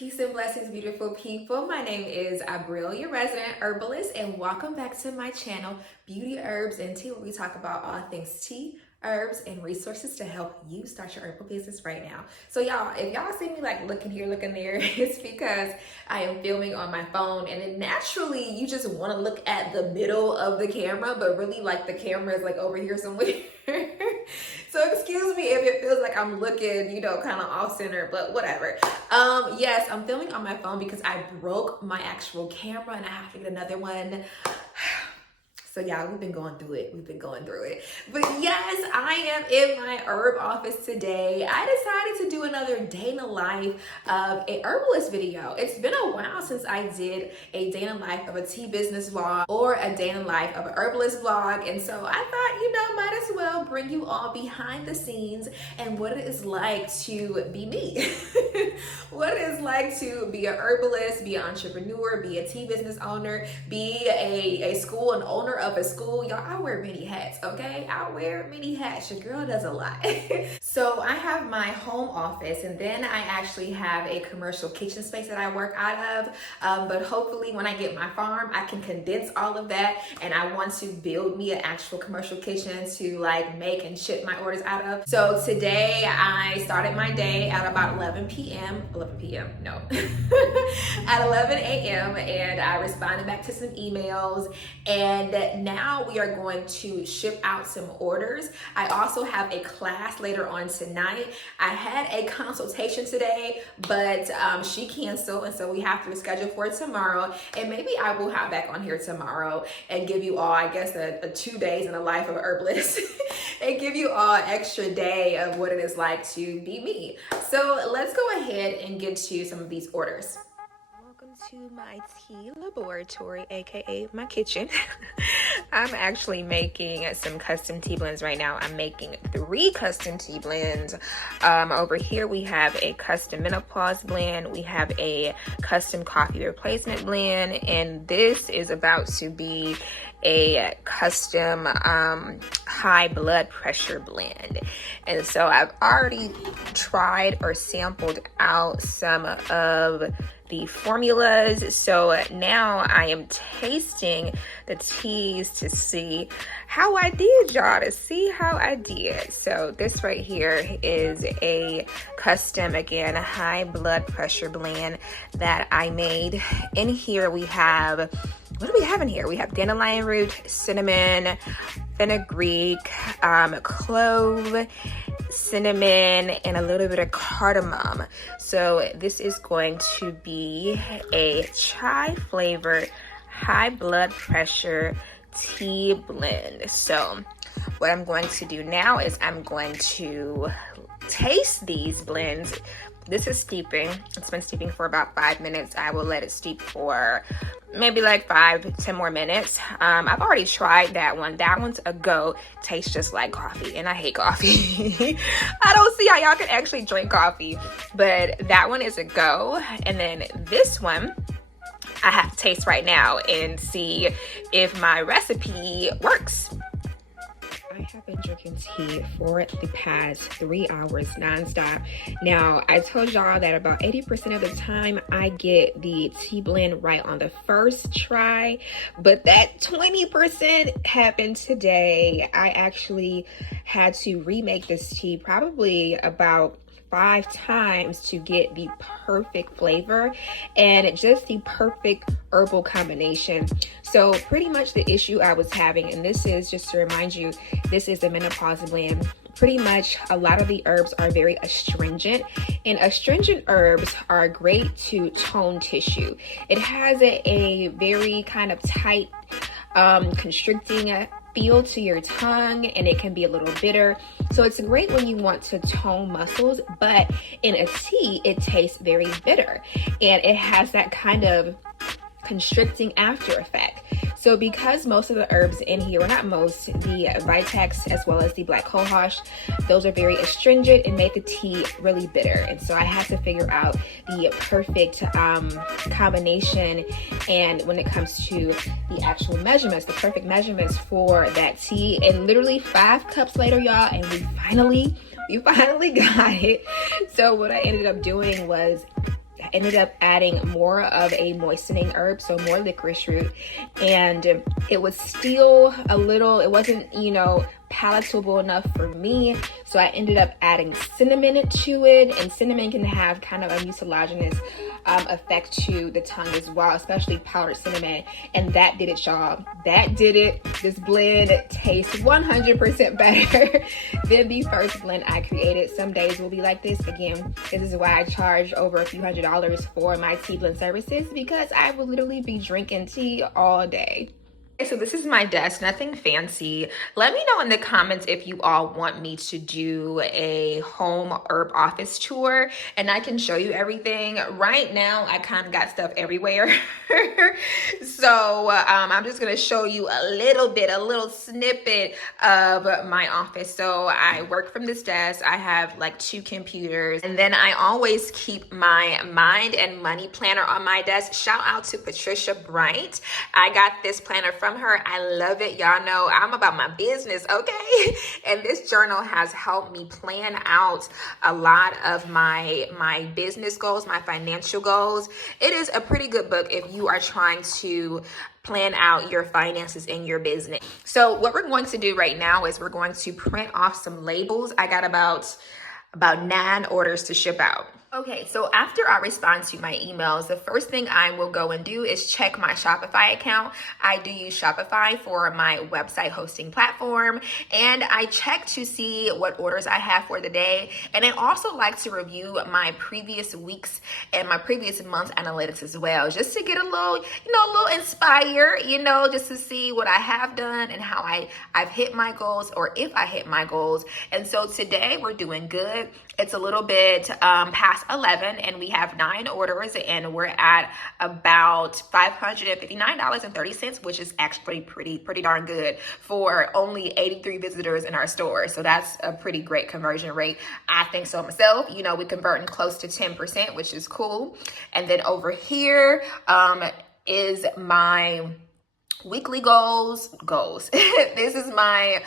Peace and blessings, beautiful people. My name is Abril, your resident herbalist, and welcome back to my channel, Beauty, Herbs, and Tea, where we talk about all things tea, herbs, and resources to help you start your herbal business right now. So y'all, if y'all see me like looking here, looking there, it's because I am filming on my phone, and then naturally you just want to look at the middle of the camera, but really like the camera is like over here somewhere. So excuse me if it feels like I'm looking, kind of off center, but whatever. Yes, I'm filming on my phone because I broke my actual camera and I have to get another one. So yeah, we've been going through it. But yes, I am in my herb office today. I decided to do another day in the life of a herbalist video. It's been a while since I did a day in the life of a tea business vlog or a day in the life of an herbalist vlog. And so I thought, might as well bring you all behind the scenes and what it is like to be me. What it is like to be a herbalist, be an entrepreneur, be a tea business owner, be a school and owner of a school. Y'all, I wear many hats, okay? I wear many hats. Your girl does a lot. So I have my home office, and then I actually have a commercial kitchen space that I work out of. But hopefully when I get my farm, I can condense all of that, and I want to build me an actual commercial kitchen to like make and ship my orders out of. So today I started my day at about 11 p.m. No. At 11 a.m. and I responded back to some emails, and now we are going to ship out some orders. I also have a class later on tonight. I had a consultation today, but she canceled, and so we have to reschedule for tomorrow, and maybe I will hop back on here tomorrow and give you all, I guess, a 2 days in the life of an herbalist and give you all an extra day of what it is like to be me. So let's go ahead and get to some of these orders. Welcome to my tea laboratory, aka my kitchen. I'm actually making some custom tea blends right now. I'm making 3 custom tea blends. Over here we have a custom menopause blend, we have a custom coffee replacement blend, and this is about to be a custom high blood pressure blend. And so I've already tried or sampled out some of the formulas, so now I am tasting the teas to see how I did, y'all, to see how I did. So this right here is a custom, again, high blood pressure blend that I made. In here we have, what do we have in here? We have dandelion root, cinnamon, fenugreek, clove, cinnamon, and a little bit of cardamom. So this is going to be a chai flavored high blood pressure tea blend. So what I'm going to do now is I'm going to taste these blends. This is steeping. It's been steeping for about 5 minutes. I will let it steep for maybe like 5 to 10 more minutes. I've already tried that one. That one's a go. Tastes just like coffee, and I hate coffee. I don't see how y'all can actually drink coffee, but that one is a go. And then this one I have to taste right now and see if my recipe works. I have been drinking tea for the past 3 hours nonstop. Now, I told y'all that about 80% of the time I get the tea blend right on the first try, but that 20% happened today. I actually had to remake this tea probably about 5 times to get the perfect flavor and just the perfect herbal combination. So pretty much the issue I was having, and this is just to remind you, this is a menopause blend. Pretty much a lot of the herbs are very astringent, and astringent herbs are great to tone tissue. It has a very kind of tight, constricting feel to your tongue, and it can be a little bitter. So it's great when you want to tone muscles, but in a tea, it tastes very bitter, and it has that kind of constricting after effect. So because most of the herbs in here, or not most, the Vitex as well as the black cohosh, those are very astringent and make the tea really bitter. And so I had to figure out the perfect combination, and when it comes to the actual measurements, the perfect measurements for that tea. And literally 5 cups later, y'all, and we finally got it. So what I ended up doing was ended up adding more of a moistening herb, so more licorice root, and it was still a little, it wasn't, you know, palatable enough for me, so I ended up adding cinnamon to it, and cinnamon can have kind of a mucilaginous effect to the tongue as well, especially powdered cinnamon, and that did it, y'all. That did it. This blend tastes 100% better than the first blend I created. Some days will be like this. Again, this is why I charge over a few $100s for my tea blend services, because I will literally be drinking tea all day. So this is my desk, nothing fancy. Let me know in the comments if you all want me to do a home herb office tour and I can show you everything. Right now, I kind of got stuff everywhere. So I'm just gonna show you a little snippet of my office. So I work from this desk. I have like 2 computers, and then I always keep my mind and money planner on my desk. Shout out to Patricia Bright. I got this planner from her. I love it. Y'all know I'm about my business, okay? And this journal has helped me plan out a lot of my business goals, my financial goals. It is a pretty good book if you are trying to plan out your finances in your business. So what we're going to do right now is we're going to print off some labels. I got about 9 orders to ship out. Okay, so after I respond to my emails, the first thing I will go and do is check my Shopify account. I do use Shopify for my website hosting platform, and I check to see what orders I have for the day. And I also like to review my previous weeks and my previous month's analytics as well, just to get a little, a little inspired, just to see what I have done and how I've hit my goals, or if I hit my goals. And so today we're doing good. It's a little bit past 11 and we have 9 orders and we're at about $559.30, which is actually pretty darn good for only 83 visitors in our store. So that's a pretty great conversion rate. I think so myself. We're converting close to 10%, which is cool. And then over here is my weekly goals. This is my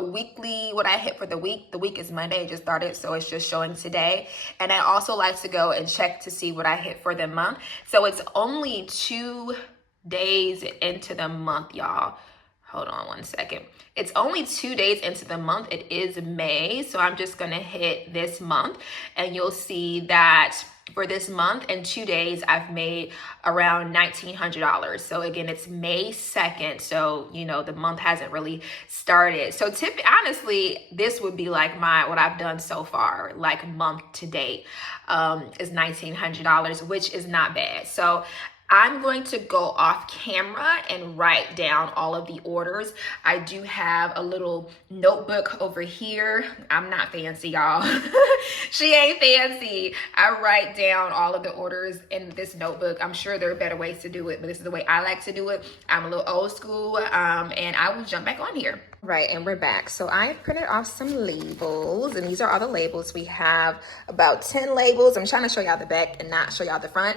weekly, what I hit for the week. The week is Monday, it just started, so it's just showing today. And I also like to go and check to see what I hit for the month. So it's only 2 days into the month, y'all. Hold on one second. It's only 2 days into the month. It is May, so I'm just gonna hit this month, and you'll see that for this month and 2 days, I've made around $1,900. So again, it's May 2nd. So, the month hasn't really started. So honestly, this would be like what I've done so far, like month to date, is $1,900, which is not bad. So I'm going to go off camera and write down all of the orders. I do have a little notebook over here. I'm not fancy, y'all. She ain't fancy. I write down all of the orders in this notebook. I'm sure there are better ways to do it, but this is the way I like to do it. I'm a little old school, and I will jump back on here. Right, and we're back. So I printed off some labels, and these are all the labels. We have about 10 labels. I'm trying to show y'all the back and not show y'all the front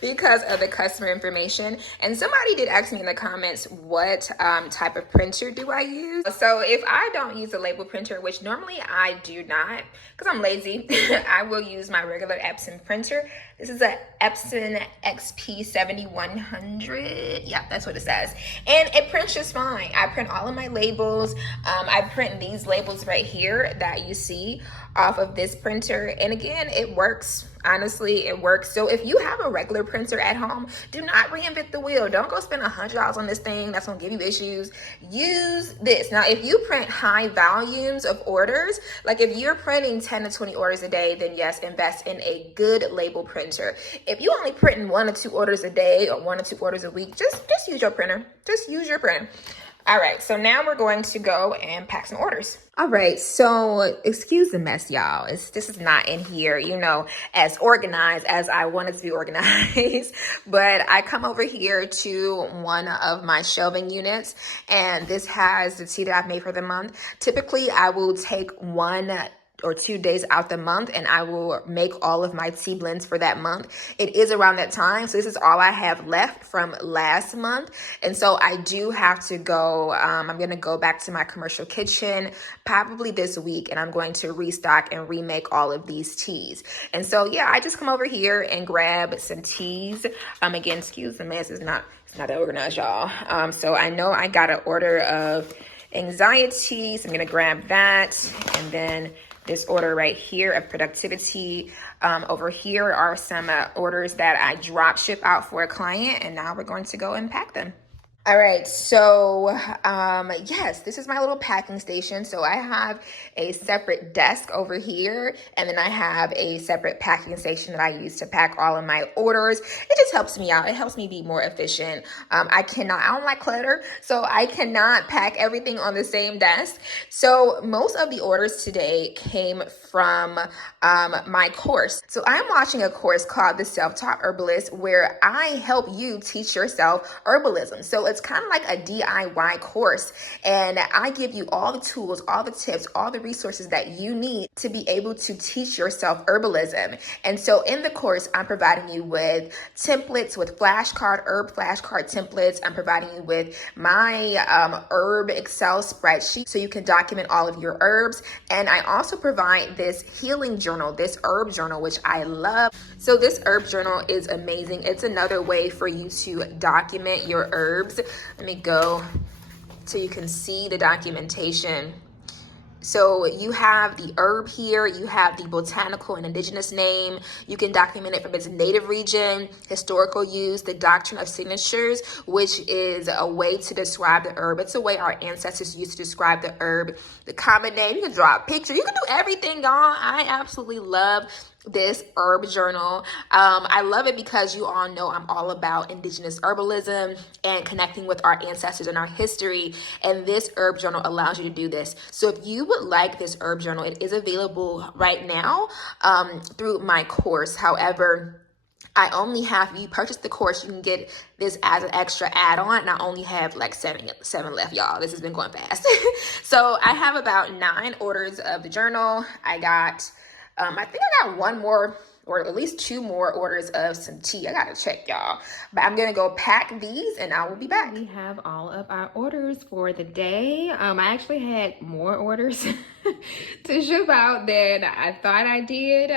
because of the customer information. And somebody did ask me in the comments, what type of printer do I use? So if I don't use a label printer, which normally I do not, because I'm lazy, I will use my regular Epson printer. This is a Epson XP 7100. Yeah, that's what it says. And it prints just fine. I print all of my labels. I print these labels right here that you see off of this printer. And again, it works. Honestly, it works. So if you have a regular printer at home, do not reinvent the wheel. Don't go spend $100 on this thing. That's gonna give you issues. Use this. Now, if you print high volumes of orders, like if you're printing 10 to 20 orders a day, then yes, invest in a good label printer. If you only printing 1 or 2 orders a day or 1 or 2 orders a week, just use your printer. Just use your printer. All right, so now we're going to go and pack some orders. All right, so excuse the mess, y'all. This is not in here, as organized as I want it to be organized. But I come over here to one of my shelving units, and this has the tea that I've made for the month. Typically, I will take one or 2 days out the month, and I will make all of my tea blends for that month. It is around that time, so this is all I have left from last month, and so I do have to go. I'm going to go back to my commercial kitchen probably this week, and I'm going to restock and remake all of these teas. And so yeah, I just come over here and grab some teas. Again, excuse the mess, it's not that organized, y'all. So I know I got an order of anxiety, so I'm going to grab that, and then this order right here of productivity. Over here are some orders that I drop ship out for a client, and now we're going to go and pack them. All right, so yes, this is my little packing station. So I have a separate desk over here, and then I have a separate packing station that I use to pack all of my orders. It just helps me out. It helps me be more efficient. I don't like clutter, so I cannot pack everything on the same desk. So most of the orders today came from my course. So I'm watching a course called The Self-Taught Herbalist, where I help you teach yourself herbalism. So it's kind of like a DIY course, and I give you all the tools, all the tips, all the resources that you need to be able to teach yourself herbalism. And so in the course, I'm providing you with templates, with herb flashcard templates. I'm providing you with my herb Excel spreadsheet so you can document all of your herbs. And I also provide this healing journal, this herb journal, which I love. So this herb journal is amazing. It's another way for you to document your herbs. Let me go so you can see the documentation. So you have the herb here, you have the botanical and indigenous name. You can document it from its native region, historical use, the doctrine of signatures, which is a way to describe the herb. It's a way our ancestors used to describe the herb. The common name, you can draw a picture, you can do everything, y'all. I absolutely love this herb journal. I love it because you all know I'm all about indigenous herbalism and connecting with our ancestors and our history, and this herb journal allows you to do this. So if you would like this herb journal, it is available right now through my course. However, you purchase the course, you can get this as an extra add-on, and I only have like seven left, y'all. This has been going fast. So I have about 9 orders of the journal. I think I got one more, or at least 2 more orders of some tea. I gotta check, y'all. But I'm gonna go pack these and I will be back. We have all of our orders for the day. I actually had more orders to ship out than I thought I did.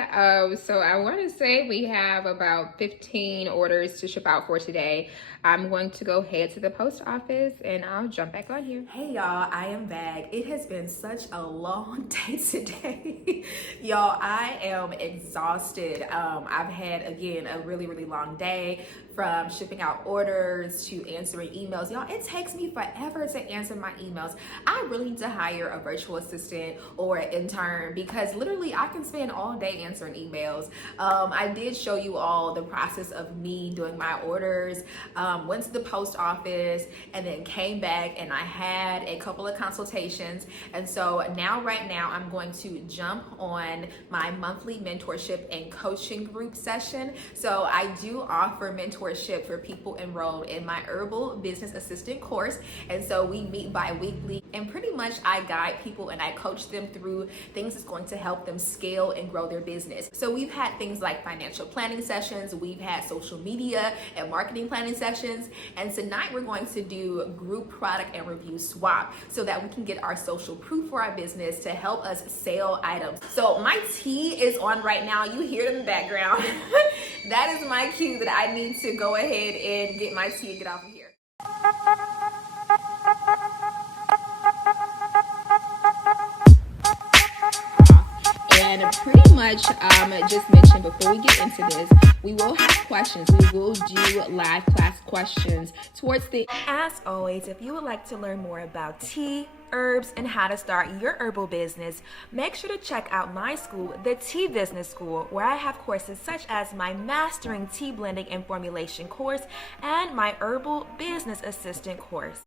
So I wanna say we have about 15 orders to ship out for today. I'm going to go head to the post office and I'll jump back on here. Hey y'all, I am back. It has been such a long day today. Y'all, I am exhausted. I've had, again, a really, really long day, from shipping out orders to answering emails. Y'all, it takes me forever to answer my emails. I really need to hire a virtual assistant or an intern, because literally I can spend all day answering emails. I did show you all the process of me doing my orders. Went to the post office and then came back, and I had a couple of consultations. And so right now I'm going to jump on my monthly mentorship and coaching group session. So I do offer mentorship for people enrolled in my Herbal Business Assistant course. And so we meet bi-weekly, and pretty much I guide people and I coach them through things that's going to help them scale and grow their business. So we've had things like financial planning sessions, we've had social media and marketing planning sessions, and tonight we're going to do group product and review swap so that we can get our social proof for our business to help us sell items. So my tea is on right now. You hear it in the background. That is my cue that I need to go ahead and get my tea and get off of here. And pretty much just mentioned before we get into this, we will have questions. We will do live class questions towards the... As always, if you would like to learn more about tea, herbs, and how to start your herbal business, make sure to check out my school, the Tea Business School, where I have courses such as my Mastering Tea Blending and Formulation course and my Herbal Business Assistant course.